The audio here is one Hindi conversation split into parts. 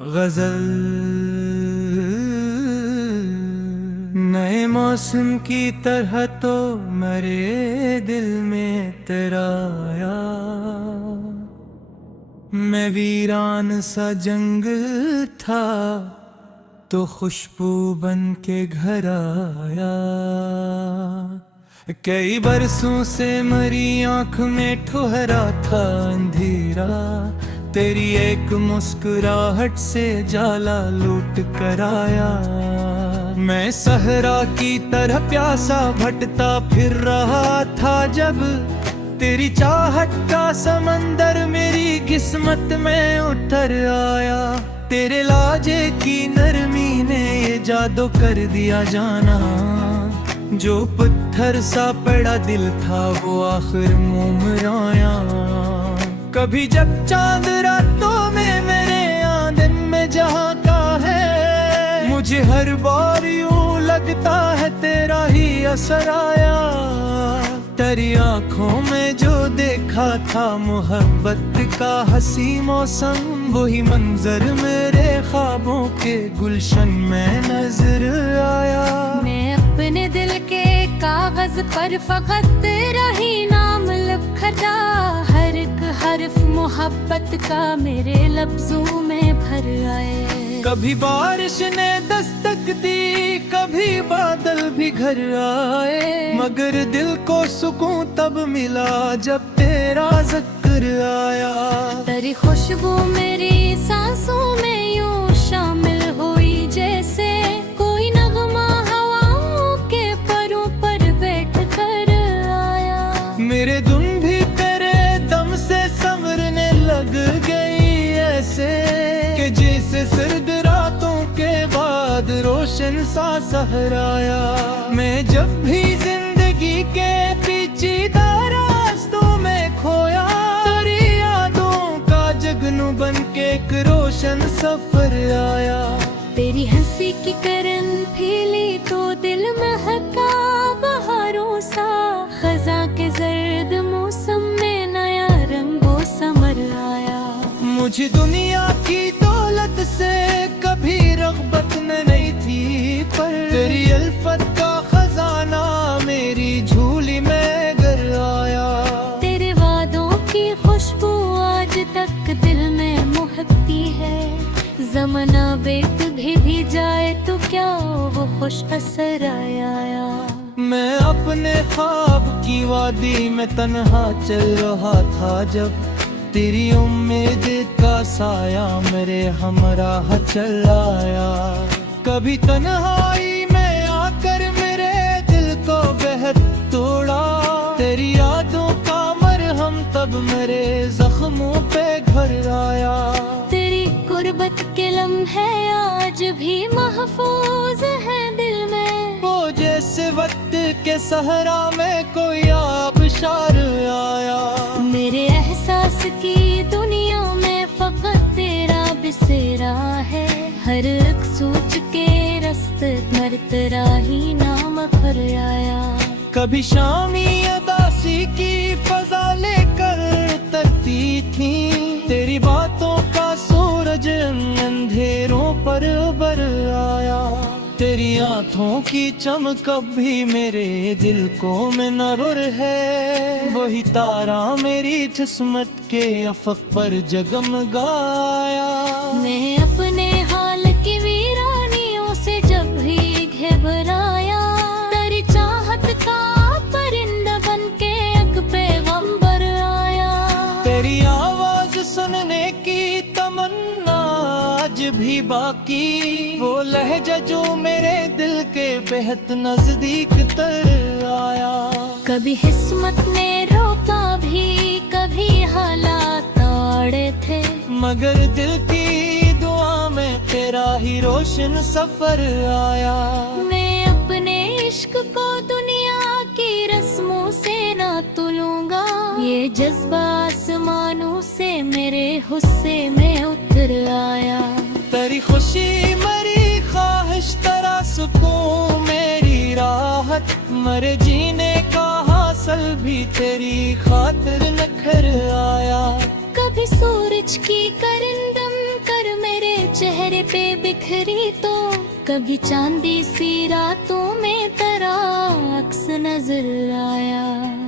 गजल नए मौसम की तरह तो मेरे दिल में तेरा आया। मैं वीरान सा जंगल था तो खुशबू बन के घर आया। कई बरसों से मरी आंख में ठुहरा था अंधेरा, तेरी एक मुस्कुराहट से जाला लूट कर आया। मैं सहरा की तरह प्यासा भटता फिर रहा था जब तेरी चाहत का समंदर मेरी किस्मत में उतर आया। तेरे लाजे की नरमी ने ये जादू कर दिया जाना, जो पत्थर सा पड़ा दिल था वो आखिर मुमराया। कभी जब चांद रातों में मेरे आंगन में जहाँ का है, मुझे हर बार यूं लगता है तेरा ही असर आया। तेरी आंखों में जो देखा था मोहब्बत का हसी मौसम, वही मंजर मेरे ख्वाबों के गुलशन में नजर आया। मैं अपने दिल के कागज पर फकत तेरा ही नाम लिखता, हर एक हर्फ मोहब्बत का मेरे लफ्जों में भर आए। कभी बारिश ने दस्तक दी, कभी बादल भी घर आए, मगर दिल को सुकून तब मिला जब तेरा जिक्र आया। तेरी खुशबू मेरी सांसों में यूं शामिल हुई जैसे कोई नगमा हवाओं के परों पर बैठ कर आया। मेरे धुन भी तेरे दम से संवरने लग गई ऐसे कि जैसे सर्द रातों के बाद रोशन सा सहराया। मैं जब भी जिंदगी के पेचीदा रास्तों में खोया, तेरी यादों का जगनू बन के एक रोशन सफर आया। तेरी हंसी की करन फीली तो दिल महका बहारों सा, खजा के जर्द मौसम में नया रंगो समर आया। मुझे दुनिया की दौलत से कभी रग़बत नहीं थी, पर तेरी अल्फत का खजाना मेरी झोली में घर आया। तेरे वादों की खुशबू आज तक दिल में महकती है, ज़माना बेत भी जाए तो क्या वो खुश असर आया। मैं अपने ख्वाब की वादी में तन्हा चल रहा था जब तेरी उम्मीद का साया मेरे हमराह चल आया। कभी तन्हाई में आकर मेरे दिल को बेहद तोड़ा, तेरी यादों का मरहम तब मेरे जख्मों पे घर आया। तेरी गुर्बत के लम्हे आज भी महफूज है दिल में, वो जैसे वक्त के सहरा में कोई आबशार आया। मेरे एहसास की दुनिया में फकत तेरा बिसेरा है, हर एक सोच के रस्ते मर तेरा ही नाम कर आया। कभी शामी अदासी की फजा लेकर तरती थी, तेरी बातों का सूरज अंधेरों पर बर आया। तेरी आँखों की चमक भी मेरे दिल को मुनव्वर है, वही तारा मेरी किस्मत के अफक पर जगमगाया। मैं अपने हाल की वीरानियों से जब भी घबराया, तेरी चाहत का परिंदा बन के एक पैगंबर आया। तेरी आवाज सुनने की तमन्ना आज भी बाकी, वो लहजा जो मेरे दिल के बेहद नजदीक तर आया। कभी किस्मत ने रोका भी, कभी हालात आड़े थे, मगर दिल की दुआ में तेरा ही रोशन सफर आया। मैं अपने इश्क को दुनिया की रस्मों से ना तुलूंगा, ये जज्बा आसमानों से मेरे हुस्से में उतर आया। तेरी खुशी मरी ख्वाहिश तेरा सुकून मेरी राहत, मरे जीने का हासिल भी तेरी खातिर नखर आया। कभी सूरज की करन दम कर नजर मेरे चेहरे पे बिखरी तो कभी चांदी सी रातों में तेरा अक्स नजर आया।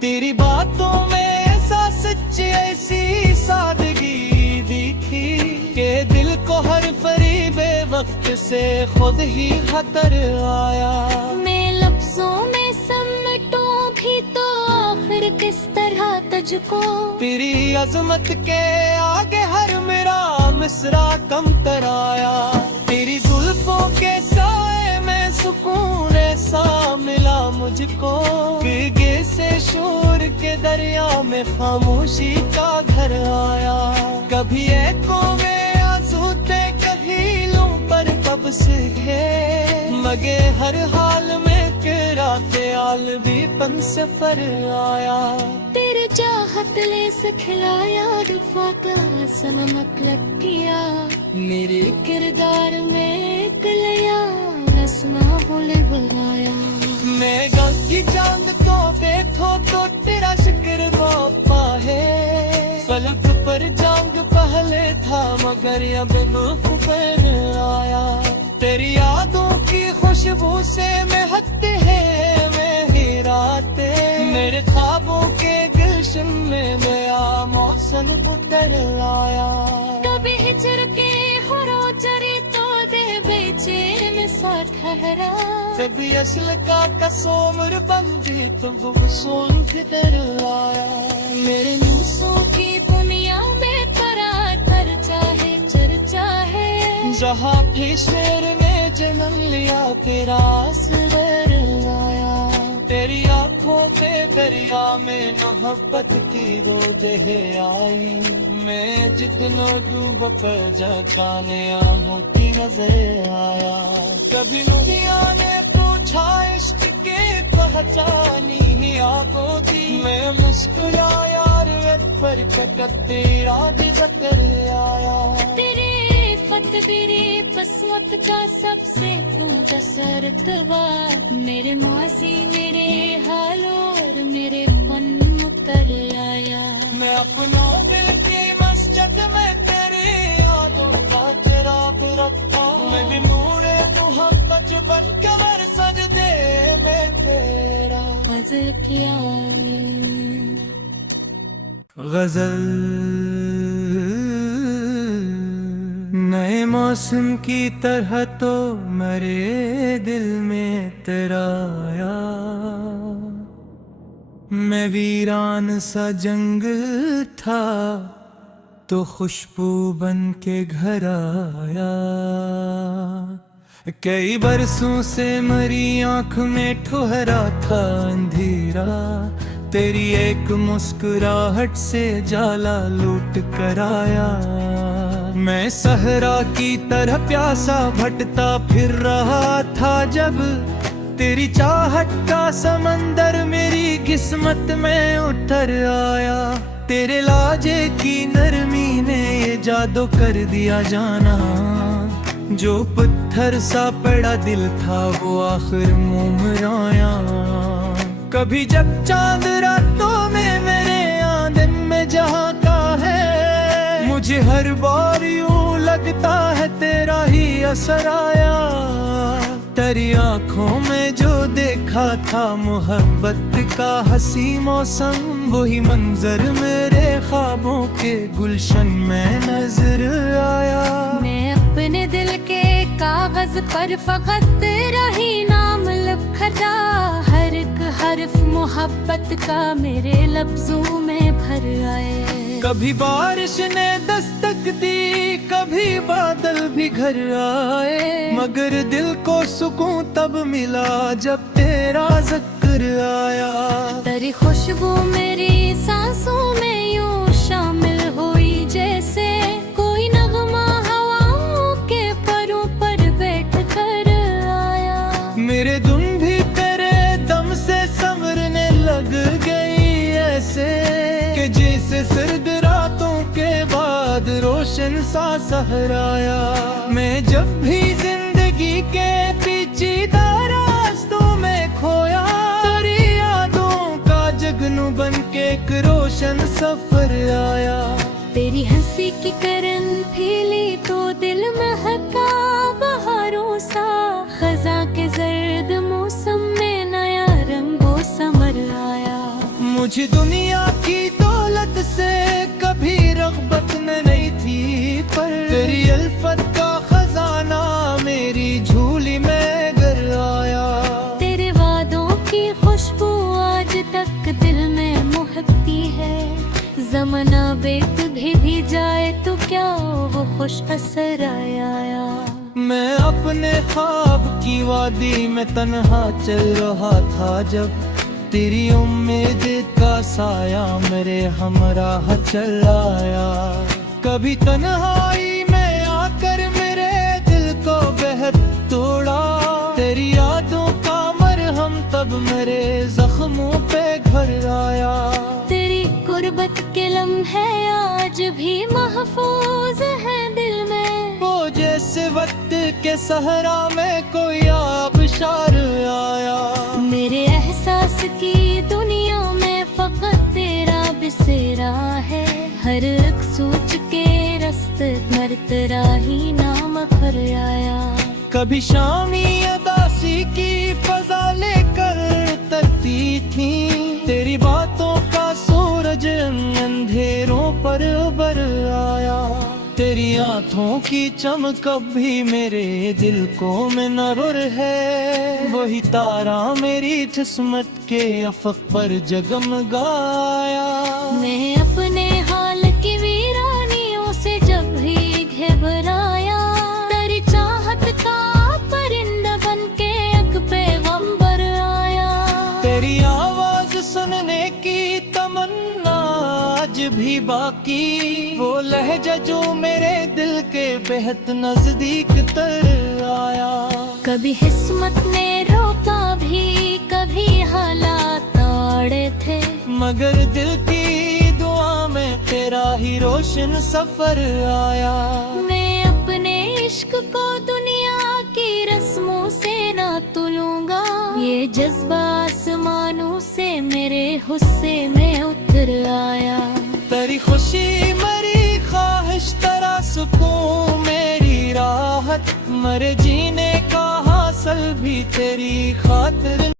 तेरी बातों में ऐसा सच ऐसी सादगी दिखी के दिल को हर फरीबे वक्त से खुद ही खतर आया। मैं लफ्जों में समेटूं भी तो आखिर किस तरह तुझको, तेरी अजमत के आगे हर मेरा मिसरा कम तराया। तेरी जुल्फों के साए में सुकून ऐसा मिला मुझको, भीगे से शोर के दरिया में खामोशी का घर आया। कभी एको में आज़ूते कहीं लूं पर कब से है, मगे हर हाल में राते आल भी पन सफर आया। तेरे चाहत ले से खिलाया रुफा का सनमत लग गया, मेरे किरदार में कलया हंसना बोले बुलाया। मैं गलती चांद को देखो तो तेरा शुक्र बापा है, फलक पर जांग पहले था मगर अब लुफ पर आया। तेरी यादों की खुशबू से महकते हैं मेरी रातें, मेरे ख्वाबों के गुलशन में नया मौसम उतर आया। कभी हिजर के हुरो चरी तो दे बेचैन सा ठहरा, कभी असल का कसोमर बंदी तो सोन किधर आया। मेरे नुस्खों की दुनिया में तेरा चर्चा है चर्चा है, जहाँ भी शेर ने जन्म लिया तेरा असर आया। तेरी आँखों पे दरिया में मोहब्बत की रोज़ें आई, मैं जितना डूब कर जाने होती नजर आया। कभी दुनिया ने पूछा इश्क के पहचानी ही आपको थी, मैं मुस्कुराया पर तेरा जिक्र आया। तेरे फतबीरे बसमत का सबसे मुंतसर तबा, मेरे मौसी मेरे हालों और मेरे पन मुतर आया। मैं अपनों दिल की मस्जिद में तेरी यादों का चिराग रखता, मैं भी नूरे मोहब्बत बन कर सजदे में तेरा फजल किया। गजल नए मौसम की तरह तो मेरे दिल में तेरा आया। मैं वीरान सा जंगल था तो खुशबू बन के घर आया। कई बरसों से मरी आंख में ठुहरा था अंधेरा, तेरी एक मुस्कुराहट से जाला लूट कर आया। मैं सहरा की तरह प्यासा भटता फिर रहा था जब तेरी चाहत का समंदर मेरी किस्मत में उतर आया। तेरे लाजे की नरमी ने ये जादू कर दिया जाना, जो पत्थर सा पड़ा दिल था वो आखिर मुमराया। कभी जब चांद रातों में मेरे आंगन में जहाँ का है, मुझे हर बार यूं लगता है तेरा ही असर आया। तेरी आँखों में जो देखा था मोहब्बत का हंसी मौसम, वही मंजर मेरे ख्वाबों के गुलशन में नजर आया। मैं अपने दिल के कागज पर फकत तेरा ही नाम लिखता, हर एक हर्फ मोहब्बत का मेरे लफ्जों में भर आए। कभी बारिश ने दस्तक दी, कभी बादल भी घर आए, मगर दिल को सुकून तब मिला जब तेरा जिक्र आया। तेरी खुशबू मेरी सांसों में यूं शामिल हुई जैसे कोई नगमा हवाओं के परों पर बैठ कर आया। मेरे दुम भी तेरे दम से संवरने लग गई ऐसे कि जैसे सर्द रातों के बाद रोशन सा सहराया। मैं जब भी जिंदगी के पेचीदा रास्तों में खोया, तेरी यादों का जगनू बन के एक रोशन सफर आया। तेरी हंसी की करन फैली तो दिल मुझे दुनिया की दौलत से कभी रग़बत नहीं थी, पर तेरी अल्फत का खजाना मेरी झोली में घर आया। तेरे वादों की खुशबू आज तक दिल में मुहब्बती है। ज़माना भी जाए तो क्या वो खुश असर आया। मैं अपने ख्वाब की वादी में तन्हा चल रहा था, जब तेरी उम्मीद का साया मेरे हमराह चल आया। कभी तन्हाई में आकर मेरे दिल को बेहद तोड़ा, तेरी यादों का मरहम तब मेरे जख्मों पे घर आया। तेरी गुर्बत के लम्हे आज भी महफूज है दिल में, वो जैसे वक्त के सहरा में कोई आबशार आया। मेरे एहसास की दुनिया में फकत तेरा बिसेरा है। हर एक सोच के रस्ते पर तेरा ही नाम पर आया। कभी शामी अदासी की फजा लेकर तरती थी, तेरी बातों का सूरज अंधेरों पर उबर आया। तेरी आँखों की चमक अब भी मेरे दिल को मुनव्वर है, वही तारा मेरी किस्मत के अफक पर जगमगाया। मैं अपने हाल की वीरानियों से जब भी घबराया, तेरी चाहत का परिंदा बन के एक पैगंबर आया। तेरी आवाज सुनने की तमन्ना आज भी बाकी, वो लहजा जो मेरे दिल के बेहद नजदीक तर आया। कभी किस्मत ने रोका भी, कभी हालात आड़े थे, मगर दिल की दुआ में तेरा ही रोशन सफर आया। मैं अपने इश्क को दुनिया की रस्मों से ना तुलूंगा, ये जज्बा आसमानों से मेरे हुस्से में उतर आया। तेरी खुशी मेरी ख्वाहिश, तेरा सुकून मेरी राहत, मरे जीने का हासिल भी तेरी खातिर।